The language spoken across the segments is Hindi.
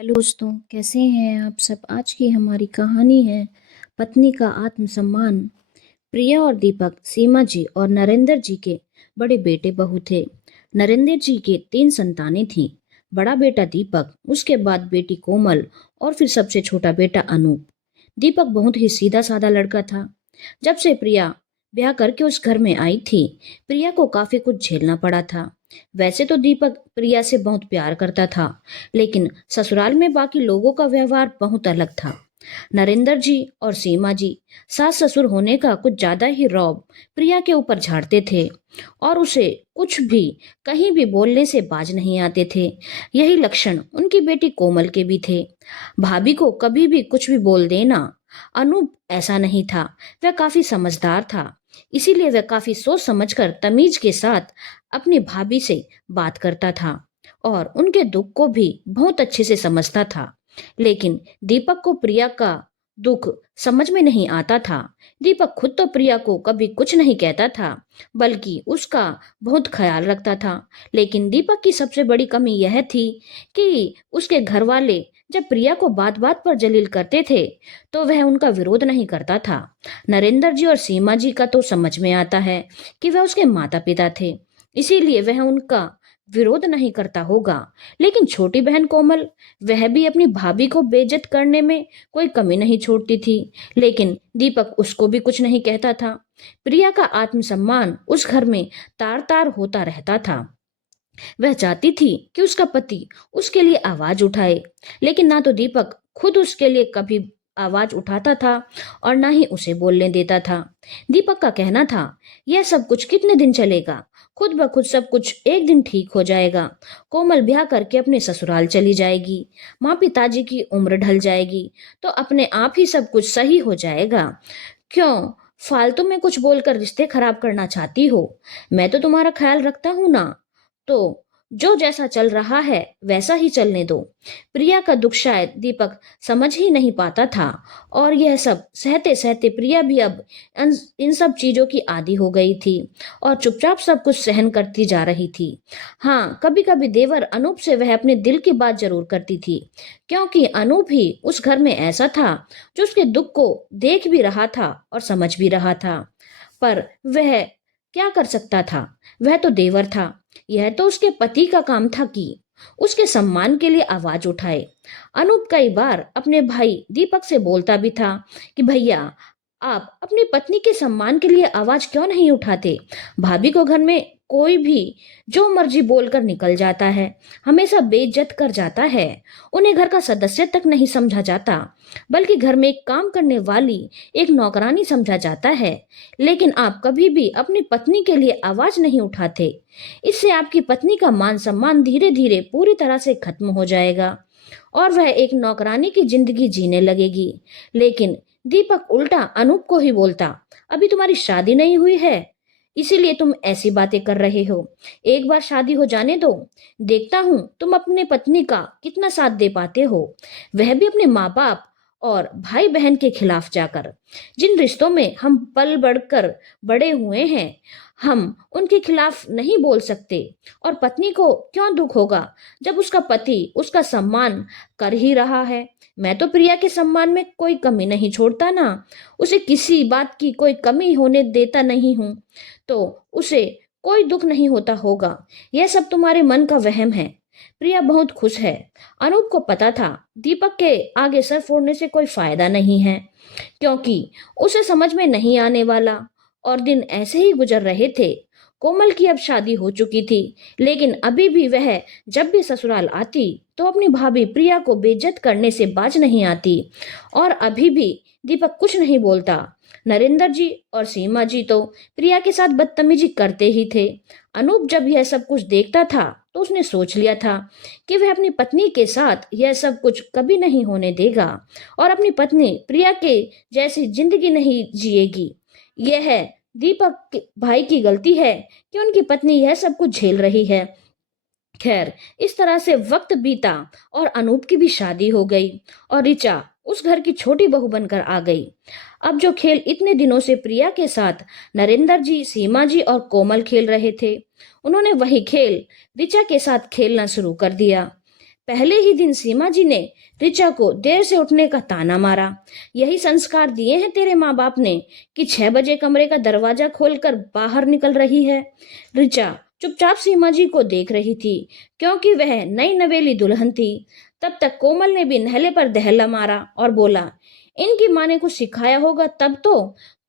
हेलो दोस्तों, कैसे हैं आप सब। आज की हमारी कहानी है पत्नी का आत्मसम्मान। प्रिया और दीपक सीमा जी और नरेंद्र जी के बड़े बेटे बहू थे। नरेंद्र जी के 3 संतानें थीं। बड़ा बेटा दीपक, उसके बाद बेटी कोमल और फिर सबसे छोटा बेटा अनूप। दीपक बहुत ही सीधा साधा लड़का था। जब से प्रिया ब्याह करके उस घर में आई थी, प्रिया को काफी कुछ झेलना पड़ा था। वैसे तो दीपक प्रिया से बहुत प्यार करता था, लेकिन ससुराल में बाकी लोगों का व्यवहार बहुत अलग था। नरेंद्र जी और सीमा जी सास ससुर होने का कुछ ज्यादा ही रौब प्रिया के ऊपर झाड़ते थे और उसे कुछ भी कहीं भी बोलने से बाज नहीं आते थे। यही लक्षण उनकी बेटी कोमल के भी थे। भाभी को कभी भी कुछ भी बोल देना। अनूप ऐसा नहीं था, वह काफी समझदार था। इसीलिए वह काफी सोच समझकर तमीज के साथ अपनी भाभी से बात करता था और उनके दुख को भी बहुत अच्छे से समझता था। लेकिन दीपक को प्रिया का दुख समझ में नहीं आता था। दीपक खुद तो प्रिया को कभी कुछ नहीं कहता था, बल्कि उसका बहुत ख्याल रखता था। लेकिन दीपक की सबसे बड़ी कमी यह थी कि उसके घर वाले जब प्रिया को बात बात पर जलील करते थे, तो वह उनका विरोध नहीं करता था। नरेंद्र जी और सीमा जी का तो समझ में आता है कि वह उसके माता पिता थे, इसीलिए वह उनका विरोध नहीं करता होगा। लेकिन छोटी बहन कोमल, वह भी अपनी भाभी को बेइज्जत करने में कोई कमी नहीं छोड़ती थी। लेकिन दीपक उसको भी कुछ नहीं कहता था। प्रिया का आत्मसम्मान उस घर में तार तार होता रहता था। वह चाहती थी कि उसका पति उसके लिए आवाज उठाए, लेकिन ना तो दीपक खुद उसके लिए कभी आवाज उठाता था और ना ही उसे बोलने देता था। दीपक का कहना था, यह सब कुछ कितने दिन चलेगा, खुद ब खुद सब कुछ एक दिन ठीक हो जाएगा। कोमल ब्याह करके अपने ससुराल चली जाएगी, माँ पिताजी की उम्र ढल जाएगी, तो अपने आप ही सब कुछ सही हो जाएगा। क्यों फालतू में कुछ बोलकर रिश्ते खराब करना चाहती हो? मैं तो तुम्हारा ख्याल रखता हूं ना। तो जो जैसा चल रहा है वैसा ही चलने दो। प्रिया का दुख शायद दीपक समझ ही नहीं पाता था, और यह सब सहते सहते प्रिया भी अब इन सब चीजों की आदी हो गई थी और चुपचाप सब कुछ सहन करती जा रही थी। हाँ, कभी कभी देवर अनूप से वह अपने दिल की बात जरूर करती थी, क्योंकि अनूप ही उस घर में ऐसा था जो उसके दुख को देख भी रहा था और समझ भी रहा था। पर वह क्या कर सकता था? वह तो देवर था। यह तो उसके पति का काम था कि उसके सम्मान के लिए आवाज उठाए। अनूप कई बार अपने भाई दीपक से बोलता भी था कि भैया, आप अपनी पत्नी के सम्मान के लिए आवाज क्यों नहीं उठाते? भाभी को घर में कोई भी जो मर्जी बोलकर निकल जाता है, हमेशा बेइज्जत कर जाता है। उन्हें घर का सदस्य तक नहीं समझा जाता, बल्कि घर में एक काम करने वाली एक नौकरानी समझा जाता है। लेकिन आप कभी भी अपनी पत्नी के लिए आवाज नहीं उठाते। इससे आपकी पत्नी का मान सम्मान धीरे धीरे पूरी तरह से खत्म हो जाएगा और वह एक नौकरानी की जिंदगी जीने लगेगी। लेकिन दीपक उल्टा अनूप को ही बोलता, अभी तुम्हारी शादी नहीं हुई है, इसीलिए तुम ऐसी बातें कर रहे हो। एक बार शादी हो जाने दो, देखता हूं तुम अपने पत्नी का कितना साथ दे पाते हो, वह भी अपने माँ बाप और भाई बहन के खिलाफ जाकर। जिन रिश्तों में हम पल बढ़कर बड़े हुए हैं, हम उनके खिलाफ नहीं बोल सकते। और पत्नी को क्यों दुख होगा जब उसका पति उसका सम्मान कर ही रहा है? मैं तो प्रिया के सम्मान में कोई कमी नहीं छोड़ता ना, उसे किसी बात की कोई कमी होने देता नहीं हूं, तो उसे कोई दुख नहीं होता होगा। यह सब तुम्हारे मन का वहम है। प्रिया बहुत खुश है। अनूप को पता था दीपक के आगे सर फोड़ने से कोई फायदा नहीं है, क्योंकि उसे समझ में नहीं आने वाला। और दिन ऐसे ही गुजर रहे थे। कोमल की अब शादी हो चुकी थी, लेकिन अभी भी वह जब भी ससुराल आती तो अपनी भाभी प्रिया को बेइज्जत करने से बाज नहीं आती। और अभी भी दीपक कुछ नहीं बोलता। नरेंद्र जी और सीमा जी तो प्रिया के साथ बदतमीजी करते ही थे। अनूप जब यह सब कुछ देखता था तो उसने सोच लिया था कि वह अपनी पत्नी के साथ यह सब कुछ कभी नहीं होने देगा और अपनी पत्नी प्रिया के जैसी जिंदगी नहीं जिएगी। यह भाई की गलती है कि उनकी पत्नी यह सब कुछ झेल रही है। खैर, इस तरह से वक्त बीता और अनूप की भी शादी हो गई और ऋचा उस घर की छोटी बहू बनकर आ गई। अब जो खेल इतने दिनों से प्रिया के साथ नरेंद्र जी, सीमा जी और कोमल खेल रहे थे, उन्होंने वही खेल ऋचा के साथ खेलना शुरू कर दिया। पहले ही दिन सीमा जी ने ऋचा को देर से उठने का ताना मारा। यही संस्कार दिए हैं तेरे माँ बाप ने कि 6 बजे कमरे का दरवाजा खोलकर बाहर निकल रही है। ऋचा चुपचाप सीमा जी को देख रही थी, क्योंकि वह नई नवेली दुल्हन थी। तब तक कोमल ने भी नहले पर दहला मारा और बोला, इनकी माँ ने कुछ सिखाया होगा तब तो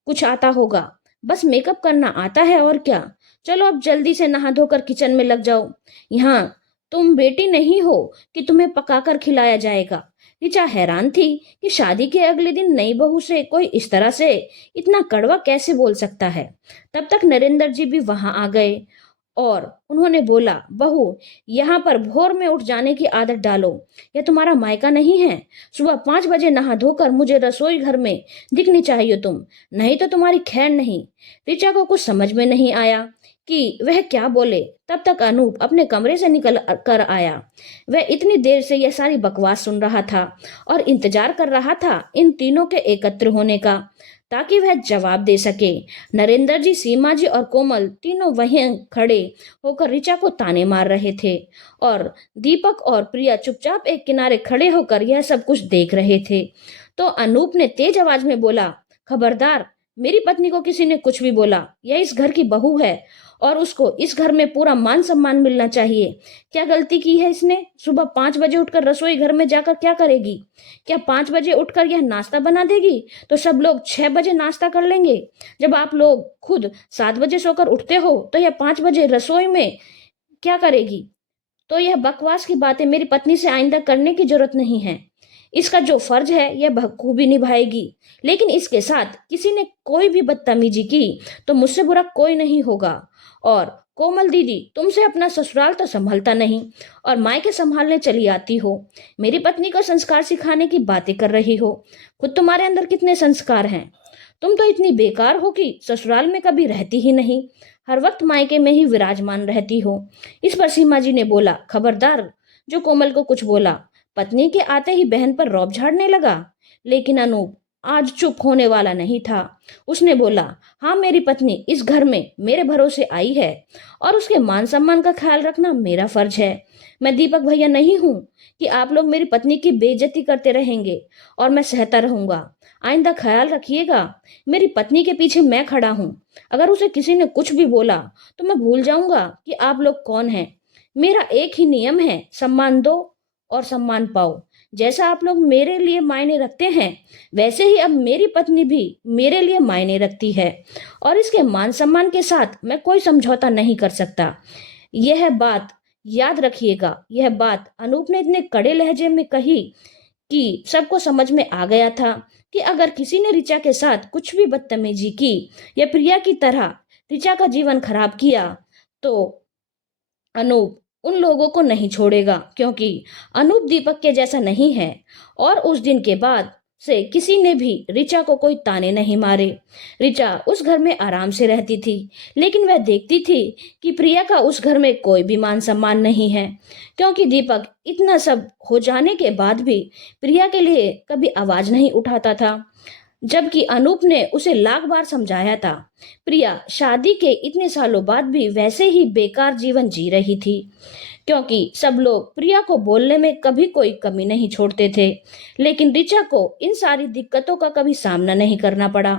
कुछ आता होगा। बस मेकअप करना आता है और क्या। चलो अब जल्दी से नहा धोकर किचन में लग जाओ। यहाँ तुम बेटी नहीं हो कि तुम्हें पकाकर खिलाया जाएगा। ऋचा हैरान थी कि शादी के अगले दिन नई बहू से कोई इस तरह से इतना कड़वा कैसे बोल सकता है। तब तक नरेंद्र जी भी वहां आ गए और उन्होंने बोला, बहू, यहाँ पर भोर में उठ जाने की आदत डालो। यह तुम्हारा मायका नहीं है। सुबह 5 बजे नहा धोकर मुझे रसोई घर में दिखनी चाहिए तुम, नहीं तो तुम्हारी खैर नहीं। ऋचा को कुछ समझ में नहीं आया कि वह क्या बोले। तब तक अनूप अपने कमरे से निकल कर आया। वह इतनी देर से यह सारी बकवास सुन रहा था और इंतजार कर रहा था इन तीनों के एकत्र होने का, ताकि वह जवाब दे सके। नरेंद्र जी, सीमा जी और कोमल तीनों वहीं खड़े होकर ऋचा को ताने मार रहे थे और दीपक और प्रिया चुपचाप एक किनारे खड़े होकर यह सब कुछ देख रहे थे। तो अनूप ने तेज आवाज में बोला, खबरदार, मेरी पत्नी को किसी ने कुछ भी बोला, यह इस घर की बहू है और उसको इस घर में पूरा मान सम्मान मिलना चाहिए। क्या गलती की है इसने? सुबह 5 बजे उठकर रसोई घर में जाकर क्या करेगी? क्या 5 बजे उठकर यह नाश्ता बना देगी तो सब लोग 6 बजे नाश्ता कर लेंगे? जब आप लोग खुद 7 बजे सोकर उठते हो तो यह 5 बजे रसोई में क्या करेगी? तो यह बकवास की बातें मेरी पत्नी से आइंदा करने की जरूरत नहीं है। इसका जो फर्ज है यह बखूबी निभाएगी, लेकिन इसके साथ किसी ने कोई भी बदतमीजी की तो मुझसे बुरा कोई नहीं होगा। और कोमल दीदी, तुमसे अपना ससुराल तो संभलता नहीं और मायके संभालने चली आती हो। मेरी पत्नी को संस्कार सिखाने की बातें कर रही हो। खुद तुम्हारे अंदर कितने संस्कार हैं? तुम तो इतनी बेकार हो कि ससुराल में कभी रहती ही नहीं, हर वक्त मायके में ही विराजमान रहती हो। इस पर सीमा जी ने बोला, खबरदार जो कोमल को कुछ बोला। पत्नी के आते ही बहन पर रौब झाड़ने लगा। लेकिन अनूप आज चुप होने वाला नहीं था। उसने बोला, हाँ, मेरी पत्नी इस घर में मेरे भरोसे आई है और उसके मान सम्मान का ख्याल रखना मेरा फर्ज है। मैं दीपक भैया नहीं हूं कि आप लोग मेरी पत्नी की बेइज्जती करते रहेंगे और मैं सहता रहूंगा। आइंदा ख्याल रखिएगा, मेरी पत्नी के पीछे मैं खड़ा हूं। अगर उसे किसी ने कुछ भी बोला तो मैं भूल जाऊंगा कि आप लोग कौन हैं। मेरा एक ही नियम है, सम्मान दो और सम्मान पाओ। जैसा आप लोग मेरे लिए मायने रखते हैं, वैसे ही अब मेरी पत्नी भी मेरे लिए मायने रखती है और इसके मान सम्मान के साथ मैं कोई समझौता नहीं कर सकता। यह बात याद रखिएगा। यह बात अनूप ने इतने कड़े लहजे में कही कि सबको समझ में आ गया था कि अगर किसी ने ऋचा के साथ कुछ भी बदतमीजी की या प्रिया की तरह ऋचा का जीवन खराब किया तो अनूप उन लोगों को नहीं छोड़ेगा, क्योंकि अनूप दीपक के जैसा नहीं है। और उस दिन के बाद से किसी ने भी ऋचा को कोई ताने नहीं मारे। ऋचा उस घर में आराम से रहती थी, लेकिन वह देखती थी कि प्रिया का उस घर में कोई भी मान सम्मान नहीं है, क्योंकि दीपक इतना सब हो जाने के बाद भी प्रिया के लिए कभी आवाज नहीं उठाता था, जबकि अनूप ने उसे लाख बार समझाया था। प्रिया शादी के इतने सालों बाद भी वैसे ही बेकार जीवन जी रही थी, क्योंकि सब लोग प्रिया को बोलने में कभी कोई कमी नहीं छोड़ते थे। लेकिन ऋचा को इन सारी दिक्कतों का कभी सामना नहीं करना पड़ा,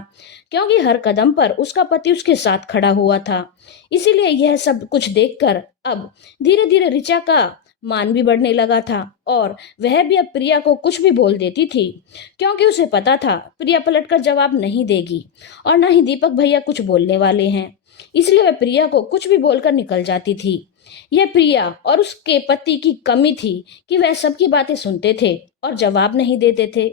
क्योंकि हर कदम पर उसका पति उसके साथ खड़ा हुआ था। इसीलिए यह सब कुछ देखकर अब धीरे धीरे ऋचा का मान भी बढ़ने लगा था और वह भी अब प्रिया को कुछ भी बोल देती थी, क्योंकि उसे पता था प्रिया पलटकर जवाब नहीं देगी और ना ही दीपक भैया कुछ बोलने वाले हैं। इसलिए वह प्रिया को कुछ भी बोलकर निकल जाती थी। यह प्रिया और उसके पति की कमी थी कि वह सबकी बातें सुनते थे और जवाब नहीं देते थे,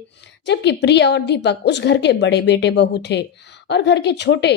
जबकि प्रिया और दीपक उस घर के बड़े बेटे बहू थे और घर के छोटे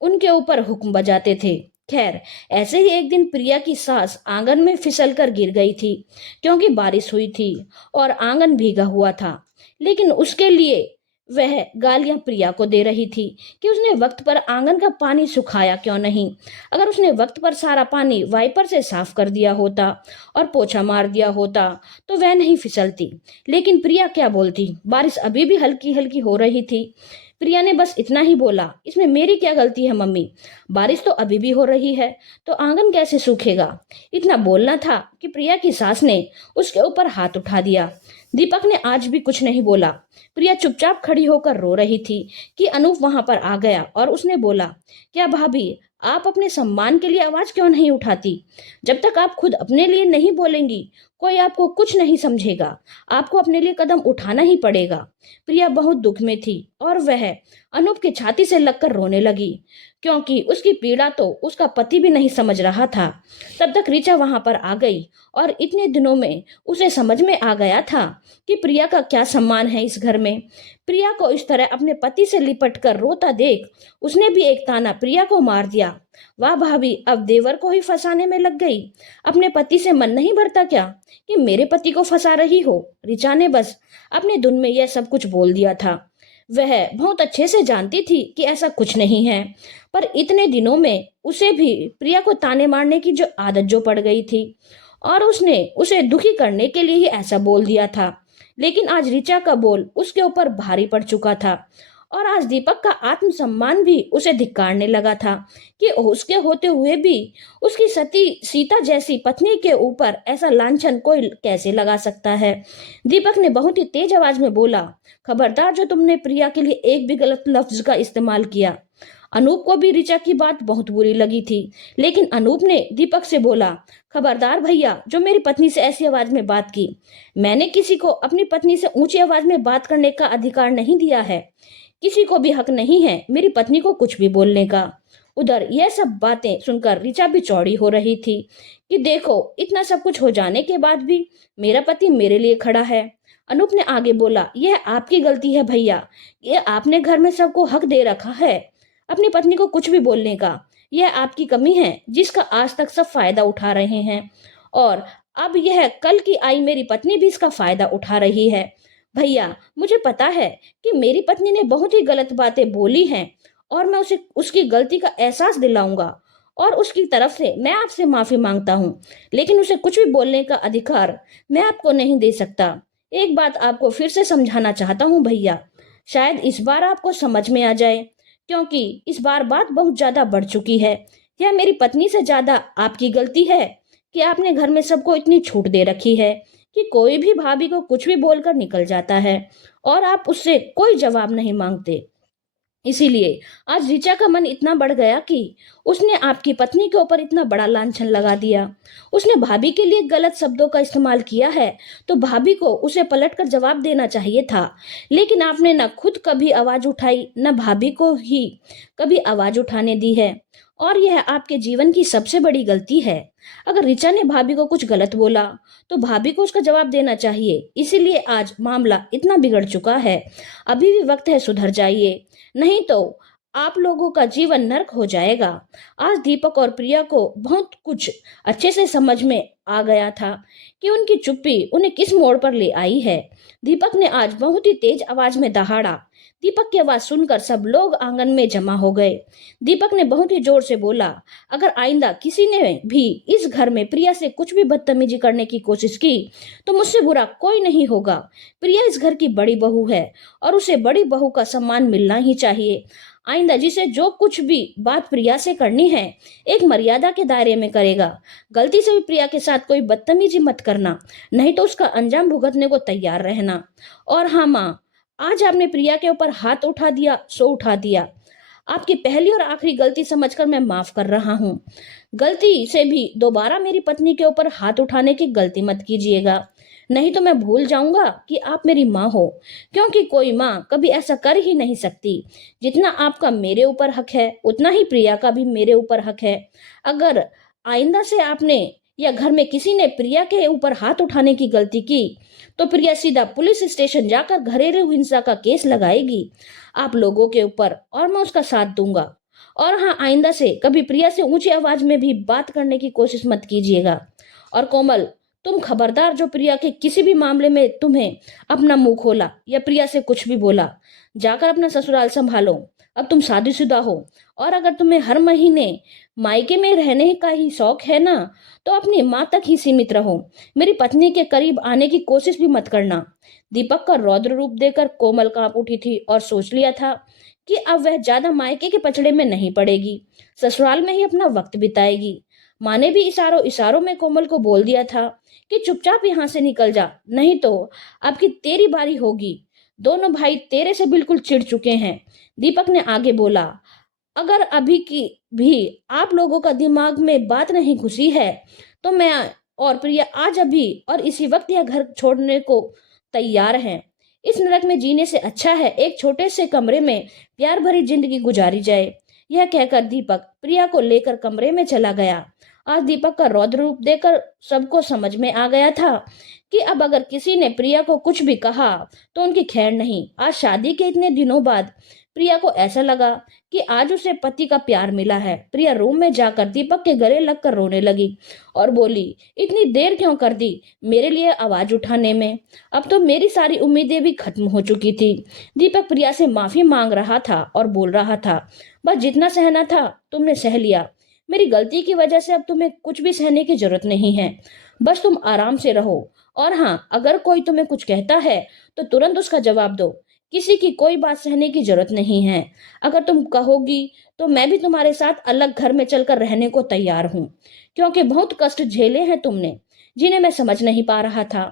उनके ऊपर हुक्म बजाते थे। खैर, ऐसे ही एक दिन प्रिया की सास आंगन में फिसल कर गिर गई थी, क्योंकि बारिश हुई थी और आंगन भीगा हुआ था। लेकिन उसके लिए वह गालियां प्रिया को दे रही थी कि उसने वक्त पर आंगन का पानी सुखाया क्यों नहीं। अगर उसने वक्त पर सारा पानी वाइपर से साफ कर दिया होता और पोछा मार दिया होता तो वह नहीं फिसलती। लेकिन प्रिया क्या बोलती, बारिश अभी भी हल्की हल्की हो रही थी। प्रिया ने बस इतना ही बोला, इसमें मेरी क्या गलती है मम्मी, बारिश तो अभी भी हो रही है तो आंगन कैसे सूखेगा। इतना बोलना था कि प्रिया की सास ने उसके ऊपर हाथ उठा दिया। दीपक ने आज भी कुछ नहीं बोला। प्रिया चुपचाप खड़ी होकर रो रही थी कि अनूप वहां पर आ गया और उसने बोला, क्या भाभी, आप अपने सम्मान के लिए आवाज क्यों नहीं उठाती। जब तक आप खुद अपने लिए नहीं बोलेंगी कोई आपको कुछ नहीं समझेगा। आपको अपने लिए कदम उठाना ही पड़ेगा। प्रिया बहुत दुख में थी और वह अनूप की छाती से लगकर रोने लगी, क्योंकि उसकी पीड़ा तो उसका पति भी नहीं समझ रहा था। तब तक ऋचा वहां पर आ गई और इतने दिनों में उसे समझ में आ गया था कि प्रिया का क्या सम्मान है इस घर में। प्रिया को इस तरह अपने पति से लिपट कर रोता देख उसने भी एक ताना प्रिया को मार दिया। वाह भाभी, अब देवर को ही फंसाने में लग गई। अपने पति से मन नहीं भरता क्या कि मेरे पति को फंसा रही हो। ऋचा ने बस अपने धुन में यह सब कुछ बोल दिया था। वह बहुत अच्छे से जानती थी कि ऐसा कुछ नहीं है, पर इतने दिनों में उसे भी प्रिया को ताने मारने की जो आदत जो पड़ गई थी और उसने उसे दुखी करने के लिए ही ऐसा बोल दिया था। लेकिन आज ऋचा का बोल उसके ऊपर भारी पड़ चुका था और आज दीपक का आत्मसम्मान भी उसे धिक्कारने लगा था कि उसके होते हुए भी उसकी सती सीता जैसी पत्नी के ऊपर ऐसा लांछन कोई कैसे लगा सकता है। दीपक ने बहुत ही तेज आवाज में बोला, खबरदार जो तुमने प्रिया के लिए एक भी गलत लफ्ज का इस्तेमाल किया। अनूप को भी ऋचा की बात बहुत बुरी लगी थी, लेकिन अनूप ने दीपक से बोला, खबरदार भैया जो मेरी पत्नी से ऐसी आवाज में बात की। मैंने किसी को अपनी पत्नी से ऊंची आवाज में बात करने का अधिकार नहीं दिया है। किसी को भी हक नहीं है मेरी पत्नी को कुछ भी बोलने का। उधर यह सब बातें सुनकर ऋचा भी चौड़ी हो रही थी कि देखो, इतना सब कुछ हो जाने के बाद भी मेरा पति मेरे लिए खड़ा है। अनूप ने आगे बोला, यह आपकी गलती है भैया, यह आपने घर में सबको हक दे रखा है अपनी पत्नी को कुछ भी बोलने का। यह आपकी कमी है जिसका आज तक सब फायदा उठा रहे हैं और अब यह कल की आई मेरी पत्नी भी इसका फायदा उठा रही है। भैया, मुझे पता है कि मेरी पत्नी ने बहुत ही गलत बातें बोली हैं और मैं उसे उसकी गलती का एहसास दिलाऊंगा और उसकी तरफ से मैं आपसे माफी मांगता हूँ, लेकिन उसे कुछ भी बोलने का अधिकार मैं आपको नहीं दे सकता। एक बात आपको फिर से समझाना चाहता हूँ भैया, शायद इस बार आपको समझ में आ जाए, क्योंकि इस बार बात बहुत ज्यादा बढ़ चुकी है। यह मेरी पत्नी से ज्यादा आपकी गलती है कि आपने घर में सबको इतनी छूट दे रखी है कि कोई भी भाभी को कुछ भी बोलकर निकल जाता है और आप उससे कोई जवाब नहीं मांगते। इसीलिए आज ऋचा का मन इतना बढ़ गया कि उसने आपकी पत्नी के ऊपर इतना बड़ा लांछन लगा दिया। उसने भाभी के लिए गलत शब्दों का इस्तेमाल किया है तो भाभी को उसे पलटकर जवाब देना चाहिए था, लेकिन आपने न खुद कभी आवाज उठाई न भाभी को ही कभी आवाज उठाने दी है और यह आपके जीवन की सबसे बड़ी गलती है। अगर ऋचा ने भाभी को कुछ गलत बोला तो भाभी को उसका जवाब देना चाहिए। इसीलिए आज मामला इतना बिगड़ चुका है, अभी भी वक्त है, सुधर जाइए, नहीं तो आप लोगों का जीवन नर्क हो जाएगा। आज दीपक और प्रिया को बहुत कुछ अच्छे से समझ में आ गया था कि उनकी चुप्पी उन्हें किस मोड़ पर ले आई है। दीपक ने आज बहुत ही तेज आवाज में दहाड़ा। दीपक की आवाज सुनकर सब लोग आंगन में जमा हो गए। दीपक ने बहुत ही जोर से बोला, अगर आइंदा किसी ने भी इस घर में प्रिया से कुछ भी बदतमीजी करने की कोशिश की तो मुझसे बुरा कोई नहीं होगा। प्रिया इस घर की बड़ी बहू है और उसे बड़ी बहू का सम्मान मिलना ही चाहिए। आइंदा जिसे जो कुछ भी बात प्रिया से करनी है एक मर्यादा के दायरे में करेगा। गलती से भी प्रिया के साथ कोई बदतमीजी मत करना, नहीं तो उसका अंजाम भुगतने को तैयार रहना। और हाँ माँ, आज आपने प्रिया के ऊपर हाथ उठा दिया सो उठा दिया। आपकी पहली और आखिरी गलती समझकर मैं माफ कर रहा हूँ। गलती से भी दोबारा मेरी पत्नी के ऊपर हाथ उठाने की गलती मत कीजिएगा, नहीं तो मैं भूल जाऊंगा कि आप मेरी माँ हो, क्योंकि कोई माँ कभी ऐसा कर ही नहीं सकती। जितना आपका मेरे ऊपर हक है उतना ही प्रिया का भी मेरे ऊपर हक है। अगर आइंदा से आपने या घर में किसी ने प्रिया के ऊपर हाथ उठाने की गलती की तो प्रिया सीधा पुलिस स्टेशन जाकर घरेलू हिंसा का केस लगाएगी आप लोगों के ऊपर और मैं उसका साथ दूंगा। और हाँ, आइंदा से कभी प्रिया से ऊंची आवाज में भी बात करने की कोशिश मत कीजिएगा। और कोमल, तुम खबरदार जो प्रिया के किसी भी मामले में तुम्हें अपना मुंह खोला या प्रिया से कुछ भी बोला, जाकर अपना ससुराल संभालो। अब तुम शादीशुदा हो और अगर तुम्हें हर महीने मायके में रहने का ही शौक है ना, तो अपनी माँ तक ही सीमित रहो। मेरी पत्नी के करीब आने की कोशिश भी मत करना। दीपक का रौद्र रूप देखकर कोमल कांप उठी थी और सोच लिया था कि अब वह ज्यादा मायके के पचड़े में नहीं पड़ेगी, ससुराल में ही अपना वक्त बिताएगी। माँ ने भी इशारों इशारों में कोमल को बोल दिया था कि चुपचाप यहाँ से निकल जा, नहीं तो अब की तेरी बारी होगी। दोनों भाई तेरे से बिल्कुल चिढ़ चुके हैं। दीपक ने आगे बोला, अगर अभी की भी आप लोगों का दिमाग में बात नहीं घुसी है तो मैं और प्रिया आज अभी और इसी वक्त यह घर छोड़ने को तैयार हैं। इस नरक में जीने से अच्छा है एक छोटे से कमरे में प्यार भरी जिंदगी गुजारी जाए। यह कहकर दीपक प्रिया को लेकर कमरे में चला गया। आज दीपक का रौद्र रूप देखकर सबको समझ में आ गया था कि अब अगर किसी ने प्रिया को कुछ भी कहा तो उनकी खैर नहीं। आज शादी के इतने दिनों बाद प्रिया को ऐसा लगा कि आज उसे पति का प्यार मिला है। प्रिया रूम में जाकर दीपक के गले लगकर रोने लगी और बोली, इतनी देर क्यों कर दी मेरे लिए आवाज उठाने में? अब तो मेरी सारी उम्मीदें भी खत्म हो चुकी थी। दीपक प्रिया से माफी मांग रहा था और बोल रहा था, बस जितना सहना था तुमने सह लिया। मेरी गलती की वजह से अब तुम्हें कुछ भी सहने की जरूरत नहीं है। बस तुम आराम से रहो और हाँ, अगर कोई तुम्हें कुछ कहता है तो तुरंत उसका जवाब दो। किसी की कोई बात सहने की जरूरत नहीं है। अगर तुम कहोगी तो मैं भी तुम्हारे साथ अलग घर में चलकर रहने को तैयार हूँ, क्योंकि बहुत कष्ट झेले हैं तुमने जिन्हें मैं समझ नहीं पा रहा था।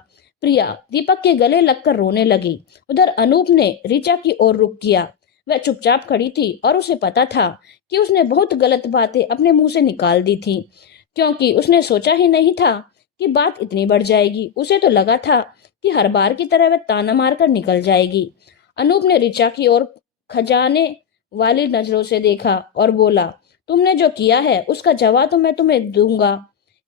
प्रिया दीपक के गले लगकर रोने लगी। उधर अनूप ने ऋचा की ओर रुख किया। वह चुपचाप खड़ी थी और उसे पता था कि उसने बहुत गलत बातें अपने मुंह से निकाल दी थी, क्योंकि उसने सोचा ही नहीं था कि बात इतनी बढ़ जाएगी। उसे तो लगा था कि हर बार की तरह वह ताना मारकर निकल जाएगी। अनूप ने ऋचा की ओर खजाने वाली नजरों से देखा और बोला, तुमने जो किया है उसका जवाब तो मैं तुम्हें दूंगा।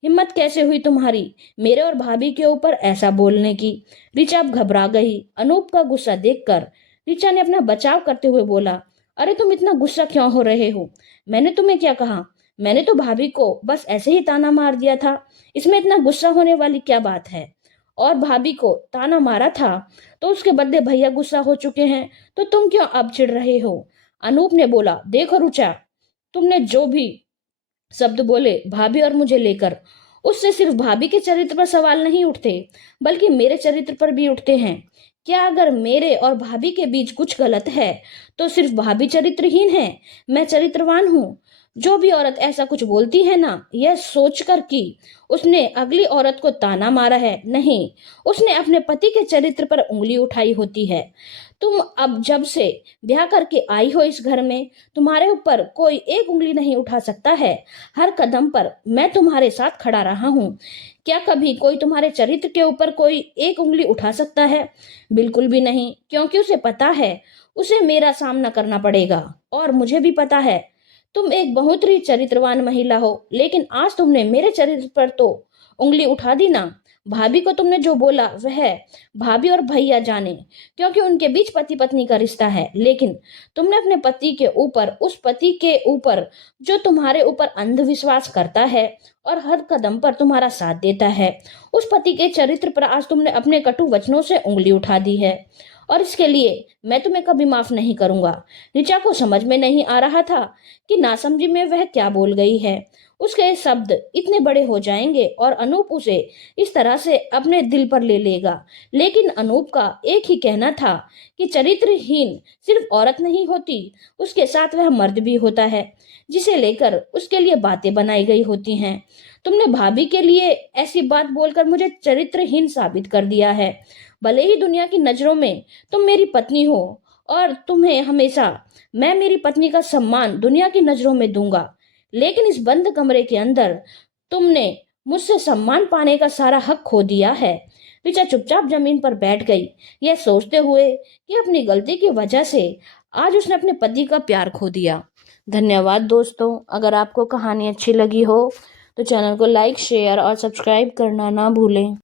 हिम्मत कैसे हुई तुम्हारी मेरे और भाभी के ऊपर ऐसा बोलने की? ऋचा अब घबरा गई। अनूप का गुस्सा देखकर ऋचा ने अपना बचाव करते हुए बोला, अरे तुम इतना गुस्सा क्यों हो रहे हो? मैंने तुम्हें क्या कहा? मैंने तो भाभी को बस ऐसे ही ताना मार दिया था, इसमें इतना गुस्सा होने वाली क्या बात है? और भाभी को ताना मारा था तो उसके बदले भैया गुस्सा हो चुके हैं, तो तुम क्यों अब चिढ़ रहे हो? अनूप ने बोला, देखो रुचा, तुमने जो भी शब्द बोले भाभी और मुझे लेकर, उससे सिर्फ भाभी के चरित्र पर सवाल नहीं उठते बल्कि मेरे चरित्र पर भी उठते हैं। क्या अगर मेरे और भाभी के बीच कुछ गलत है तो सिर्फ भाभी चरित्रहीन है, मैं चरित्रवान हूँ? जो भी औरत ऐसा कुछ बोलती है ना, यह सोचकर कि उसने अगली औरत को ताना मारा है, नहीं, उसने अपने पति के चरित्र पर उंगली उठाई होती है। तुम अब जब से ब्याह करके आई हो इस घर में, तुम्हारे ऊपर कोई एक उंगली नहीं उठा सकता है। हर कदम पर मैं तुम्हारे साथ खड़ा रहा हूँ। क्या कभी कोई तुम्हारे चरित्र के ऊपर कोई एक उंगली उठा सकता है? बिल्कुल भी नहीं, क्योंकि उसे पता है उसे मेरा सामना करना पड़ेगा। और मुझे भी पता है तुम एक बहुत ही चरित्रवान महिला हो, लेकिन आज तुमने मेरे चरित्र पर तो उंगली उठा दी ना। भाभी को तुमने जो बोला वह भाभी और भैया जाने, क्योंकि उनके बीच पति पत्नी का रिश्ता है, लेकिन तुमने अपने पति के ऊपर, उस पति के ऊपर जो तुम्हारे ऊपर अंधविश्वास करता है और हर कदम पर तुम्हारा साथ देता है, उस पति के चरित्र पर आज तुमने अपने कटु वचनों से उंगली उठा दी है। और इसके लिए मैं तुम्हें कभी माफ नहीं करूंगा। ऋचा को समझ में नहीं आ रहा था कि नासमझी में वह क्या बोल गई है। उसके शब्द इतने बड़े हो जाएंगे और अनूप उसे इस तरह से अपने दिल पर ले लेगा, लेकिन अनूप का एक ही कहना था कि चरित्रहीन सिर्फ औरत नहीं होती, उसके साथ वह मर्द भी होता है जिसे लेकर उसके लिए बातें बनाई गई होती हैं। तुमने भाभी के लिए ऐसी बात बोलकर मुझे चरित्रहीन साबित कर दिया है। भले ही दुनिया की नजरों में तुम मेरी पत्नी हो और तुम्हें हमेशा मैं मेरी पत्नी का सम्मान दुनिया की नजरों में दूंगा, लेकिन इस बंद कमरे के अंदर तुमने मुझसे सम्मान पाने का सारा हक खो दिया है। ऋचा चुपचाप जमीन पर बैठ गई, यह सोचते हुए कि अपनी गलती की वजह से आज उसने अपने पति का प्यार खो दिया। धन्यवाद दोस्तों। अगर आपको कहानी अच्छी लगी हो तो चैनल को लाइक, शेयर और सब्सक्राइब करना ना भूलें।